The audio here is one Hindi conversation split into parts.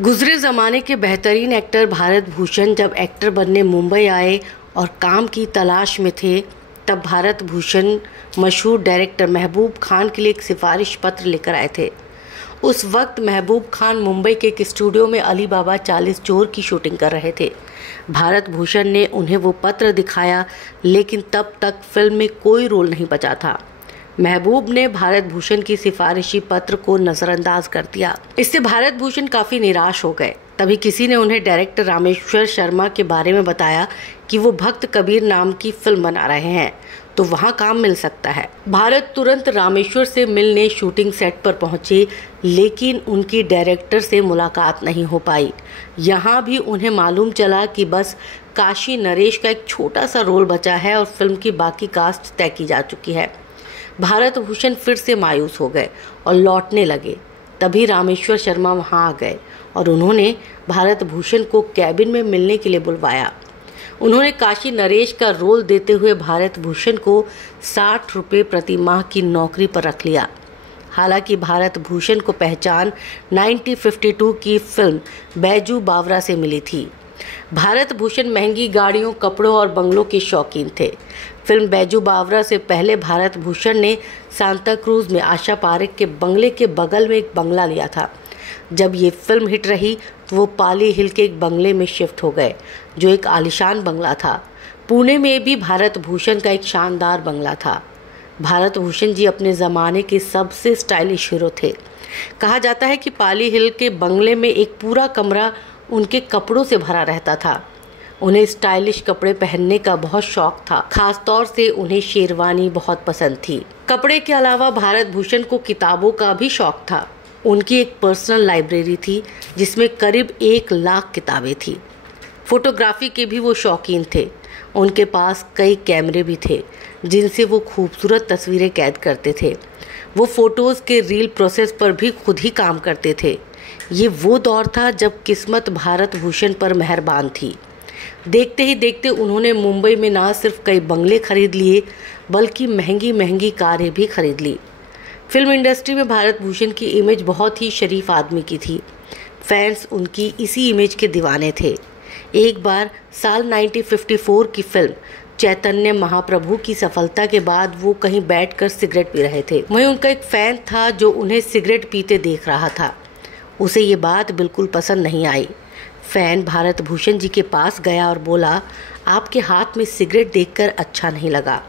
गुजरे ज़माने के बेहतरीन एक्टर भारत भूषण जब एक्टर बनने मुंबई आए और काम की तलाश में थे, तब भारत भूषण मशहूर डायरेक्टर महबूब खान के लिए एक सिफारिश पत्र लेकर आए थे। उस वक्त महबूब खान मुंबई के एक स्टूडियो में अली बाबा 40 चोर की शूटिंग कर रहे थे। भारत भूषण ने उन्हें वो पत्र दिखाया, लेकिन तब तक फिल्म में कोई रोल नहीं बचा था। महबूब ने भारत भूषण की सिफारिशी पत्र को नजरअंदाज कर दिया। इससे भारत भूषण काफी निराश हो गए। तभी किसी ने उन्हें डायरेक्टर रामेश्वर शर्मा के बारे में बताया कि वो भक्त कबीर नाम की फिल्म बना रहे हैं, तो वहाँ काम मिल सकता है। भारत तुरंत रामेश्वर से मिलने शूटिंग सेट पर पहुंचे, लेकिन उनकी डायरेक्टर से मुलाकात नहीं हो पाई। यहाँ भी उन्हें मालूम चला कि बस काशी नरेश का एक छोटा सा रोल बचा है और फिल्म की बाकी कास्ट तय की जा चुकी है। भारत भूषण फिर से मायूस हो गए और लौटने लगे। तभी रामेश्वर शर्मा वहां आ गए और उन्होंने भारत भूषण को कैबिन में मिलने के लिए बुलवाया। उन्होंने काशी नरेश का रोल देते हुए भारत भूषण को 60 रुपये प्रति माह की नौकरी पर रख लिया। हालांकि भारत भूषण को पहचान 1952 की फिल्म बैजू बावरा से मिली थी। भारत भूषण महंगी गाड़ियों, कपड़ों और बंगलों के शौकीन थे। फिल्म बैजू बावरा से पहले भारत भूषण ने सांता क्रूज में आशा पारेख के बंगले के बगल में एक बंगला लिया था। जब ये फिल्म हिट रही तो वो पाली हिल के एक बंगले में शिफ्ट हो गए, जो एक आलीशान बंगला था। पुणे में भी भारत भूषण का एक शानदार बंगला था। भारत भूषण जी अपने ज़माने के सबसे स्टाइलिश हीरो थे। कहा जाता है कि पाली हिल के बंगले में एक पूरा कमरा उनके कपड़ों से भरा रहता था। उन्हें स्टाइलिश कपड़े पहनने का बहुत शौक था। खास तौर से उन्हें शेरवानी बहुत पसंद थी। कपड़े के अलावा भारत भूषण को किताबों का भी शौक था। उनकी एक पर्सनल लाइब्रेरी थी जिसमें करीब 1 लाख किताबें थी। फोटोग्राफी के भी वो शौकीन थे। उनके पास कई कैमरे भी थे जिनसे वो खूबसूरत तस्वीरें कैद करते थे। वो फोटोज़ के रील प्रोसेस पर भी खुद ही काम करते थे। ये वो दौर था जब किस्मत भारत भूषण पर मेहरबान थी। देखते ही देखते उन्होंने मुंबई में ना सिर्फ कई बंगले खरीद लिए, बल्कि महंगी महंगी कारें भी खरीद ली। फिल्म इंडस्ट्री में भारत भूषण की इमेज बहुत ही शरीफ आदमी की थी। फैंस उनकी इसी इमेज के दीवाने थे। एक बार साल 1954 की फिल्म चैतन्य महाप्रभु की सफलता के बाद वो कहीं बैठकर सिगरेट पी रहे थे। वहीं उनका एक फैन था जो उन्हें सिगरेट पीते देख रहा था। उसे ये बात बिल्कुल पसंद नहीं आई। फैन भारत भूषण जी के पास गया और बोला, आपके हाथ में सिगरेट देखकर अच्छा नहीं लगा।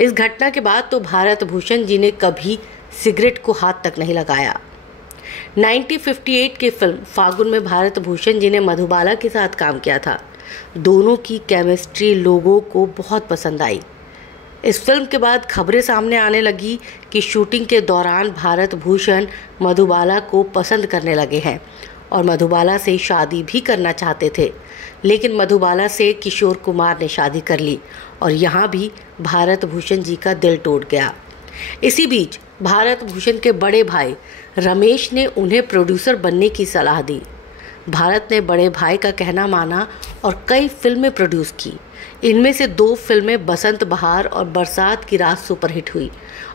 इस घटना के बाद तो भारत भूषण जी ने कभी सिगरेट को हाथ तक नहीं लगाया। 1958 की फिल्म फागुन में भारत भूषण जी ने मधुबाला के साथ काम किया था। दोनों की केमिस्ट्री लोगों को बहुत पसंद आई। इस फिल्म के बाद खबरें सामने आने लगी कि शूटिंग के दौरान भारत भूषण मधुबाला को पसंद करने लगे हैं और मधुबाला से शादी भी करना चाहते थे। लेकिन मधुबाला से किशोर कुमार ने शादी कर ली और यहाँ भी भारत भूषण जी का दिल टूट गया। इसी बीच भारत भूषण के बड़े भाई रमेश ने उन्हें प्रोड्यूसर बनने की सलाह दी। भारत ने बड़े भाई का कहना माना और कई फिल्में प्रोड्यूस की। इनमें से 2 फिल्में बसंत बहार और बरसात की रात सुपरहिट हुई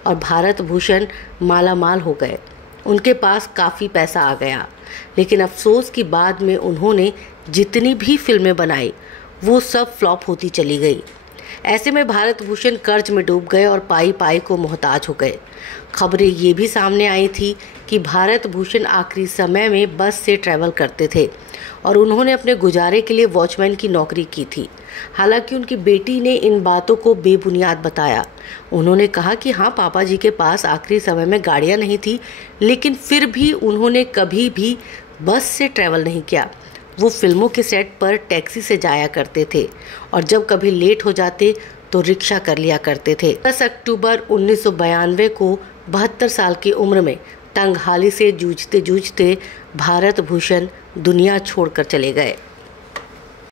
और भारत भूषण मालामाल हो गए। उनके पास काफ़ी पैसा आ गया। लेकिन अफसोस की बाद में उन्होंने जितनी भी फिल्में बनाई वो सब फ्लॉप होती चली गई। ऐसे में भारत भूषण कर्ज में डूब गए और पाई पाई को मोहताज हो गए। खबरें ये भी सामने आई थी कि भारत भूषण आखिरी समय में बस से ट्रैवल करते थे और उन्होंने अपने गुजारे के लिए वॉचमैन की नौकरी की थी। हालांकि उनकी बेटी ने इन बातों को बेबुनियाद बताया। उन्होंने कहा कि हाँ, पापा जी के पास आखिरी समय में गाड़ियाँ नहीं थी, लेकिन फिर भी उन्होंने कभी भी बस से ट्रैवल नहीं किया। वो फिल्मों के सेट पर टैक्सी से जाया करते थे और जब कभी लेट हो जाते तो रिक्शा कर लिया करते थे। 10 अक्टूबर 1992 को 72 साल की उम्र में तंगहाली से जूझते जूझते भारत भूषण दुनिया छोड़कर चले गए।